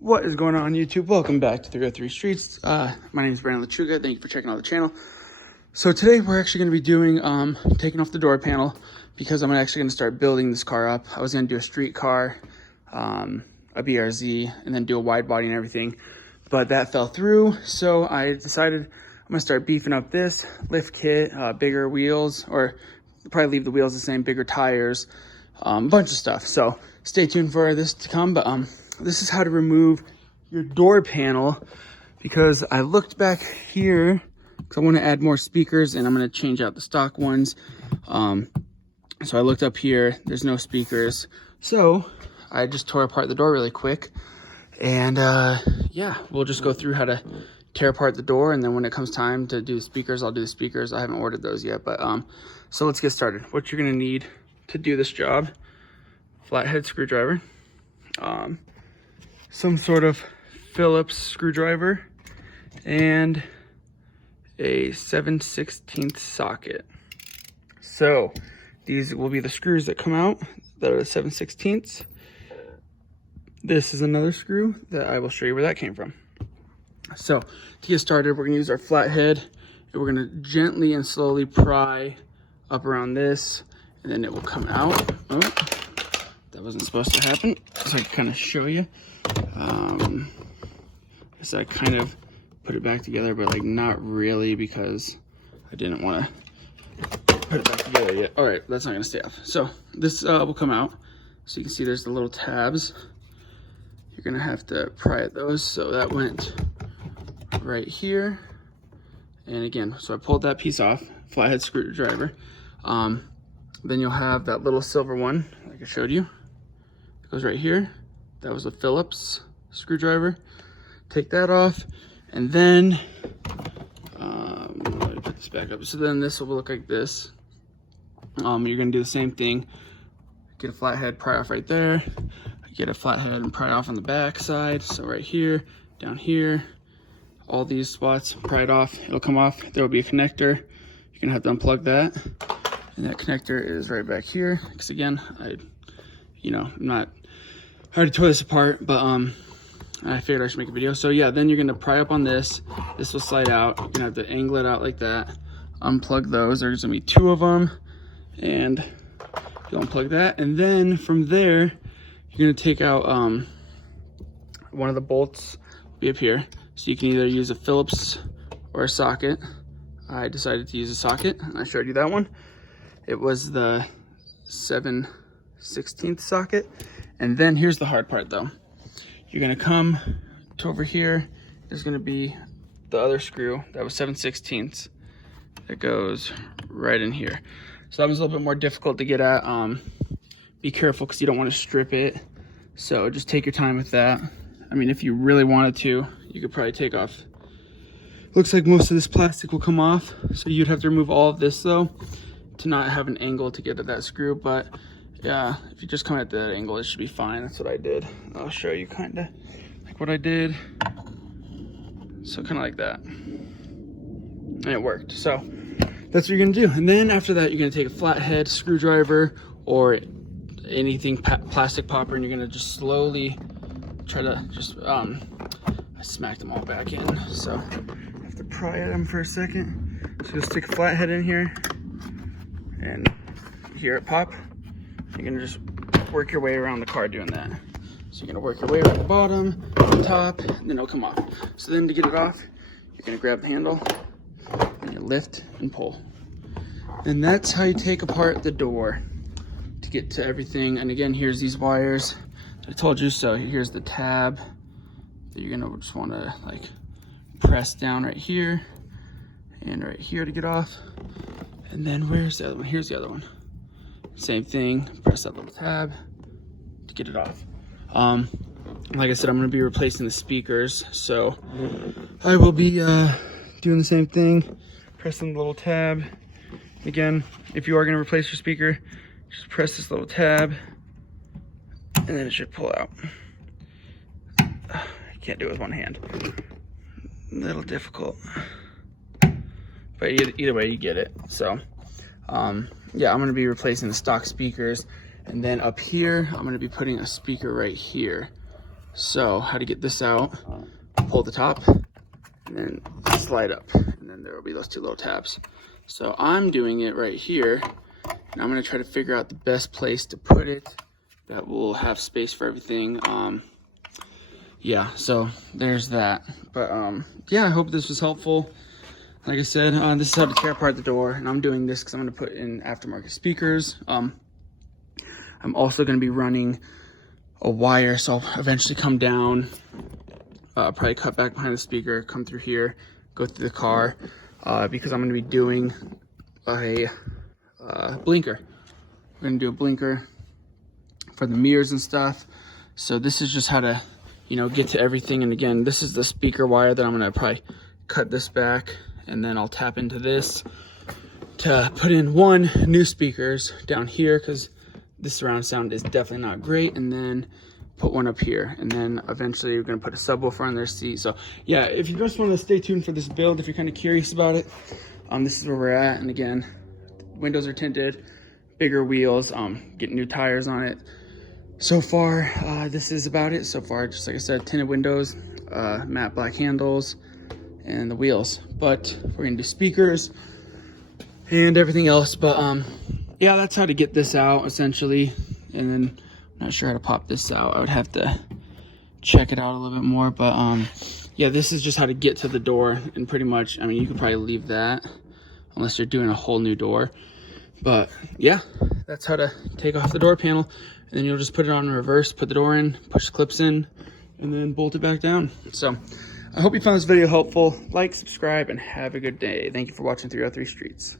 What is going on, YouTube? Welcome back to 303 Streets. My name is Brandon Lechuga. Thank you for checking out the channel. So today we're actually going to be doing taking off the door panel because I'm actually going to start building this car up. I was going to do a street car, a BRZ, and then do a wide body and everything, but that fell through. So I decided I'm going to start beefing up this lift kit, bigger wheels, or probably leave the wheels the same, bigger tires, a bunch of stuff. So stay tuned for this to come. But this is how to remove your door panel, because I looked back here because I want to add more speakers and I'm going to change out the stock ones. So I looked up here, there's no speakers. So I just tore apart the door really quick, and yeah, we'll just go through how to tear apart the door, and then when it comes time to do the speakers, I'll do the speakers. I haven't ordered those yet, but so let's get started. What you're going to need to do this job: flathead screwdriver, some sort of Phillips screwdriver, and a 7/16 socket. So these will be the screws that come out that are the 7/16. This is another screw that I will show you where that came from. So to get started, we're going to use our flathead, and we're going to gently and slowly pry up around this, and then it will come out. Oh, that wasn't supposed to happen. So I can kind of show you. So I kind of put it back together, but like not really, because I didn't want to put it back together yet. All right, that's not going to stay off. So this will come out. So you can see there's the little tabs. You're going to have to pry at those. So that went right here. And again, so I pulled that piece off, flathead screwdriver. Then you'll have that little silver one, like I showed you. It goes right here. That was a Phillips screwdriver. Take that off, and then let me put this back up. So then this will look like this. You're gonna do the same thing. Get a flathead, pry off right there. Get a flathead and pry off on the back side. So right here, down here, all these spots, pry it off. It'll come off. There will be a connector. You're gonna have to unplug that, and that connector is right back here. Because again, I already tore this apart, but I figured I should make a video. So yeah, then you're gonna pry up on this. This will slide out. You're gonna have to angle it out like that. Unplug those. There's gonna be 2 of them, and you'll unplug that. And then from there, you're gonna take out one of the bolts. Will be up here. So you can either use a Phillips or a socket. I decided to use a socket, and I showed you that one. It was the 7/16 socket. And then here's the hard part though. You're gonna come to over here. There's gonna be the other screw that was 7/16 that goes right in here. So that was a little bit more difficult to get at. Be careful because you don't want to strip it. So just take your time with that. I mean, if you really wanted to, you could probably take off. Looks like most of this plastic will come off. So you'd have to remove all of this though, to not have an angle to get at that screw. But yeah, if you just come at that angle, it should be fine. That's what I did. I'll show you kind of like what I did. So kind of like that. And it worked. So that's what you're going to do. And then after that, you're going to take a flathead screwdriver or anything plastic popper, and you're going to just slowly try to just, I smacked them all back in. So I have to pry at them for a second. So you'll stick a flathead in here, and hear it pop. You're gonna just work your way around the car doing that. So you're gonna work your way around the bottom, the top, and then it'll come off. So then to get it off, you're gonna grab the handle, and you lift and pull. And that's how you take apart the door to get to everything. And again, here's these wires. I told you so. Here's the tab that you're gonna just wanna like press down right here and right here to get off. And then where's the other one? Here's the other one. Same thing, press that little tab to get it off. Like I said, I'm gonna be replacing the speakers, so I will be doing the same thing, pressing the little tab. Again, if you are gonna replace your speaker, just press this little tab, and then it should pull out. I can't do it with one hand. A little difficult, but either way, you get it. So yeah, I'm going to be replacing the stock speakers, and then up here I'm going to be putting a speaker right here. So how to get this out, pull the top and then slide up, and then there will be those two little tabs. So I'm doing it right here, and I'm gonna try to figure out the best place to put it that will have space for everything. Yeah, so there's that. But yeah, I hope this was helpful. Like I said, this is how to tear apart the door, and I'm doing this because I'm gonna put in aftermarket speakers. I'm also gonna be running a wire, so I'll eventually come down, probably cut back behind the speaker, come through here, go through the car, because I'm gonna be doing a blinker. We're gonna do a blinker for the mirrors and stuff. So this is just how to, you know, get to everything. And again, this is the speaker wire that I'm gonna probably cut this back, and then I'll tap into this to put in one new speakers down here, because this surround sound is definitely not great, and then put one up here, and then eventually we're gonna put a subwoofer on their seat. So yeah, if you just want to stay tuned for this build, if you're kind of curious about it, this is where we're at. And again, windows are tinted, bigger wheels, getting new tires on it. So far, this is about it so far. Just like I said, tinted windows, matte black handles, and the wheels. But we're gonna do speakers and everything else. But yeah, that's how to get this out essentially. And then I'm not sure how to pop this out. I would have to check it out a little bit more. But yeah, this is just how to get to the door. And pretty much, I mean, you could probably leave that unless you're doing a whole new door. But yeah, that's how to take off the door panel. And then you'll just put it on in reverse, put the door in, push the clips in, and then bolt it back down. So I hope you found this video helpful. Like, subscribe, and have a good day. Thank you for watching 303 Streets.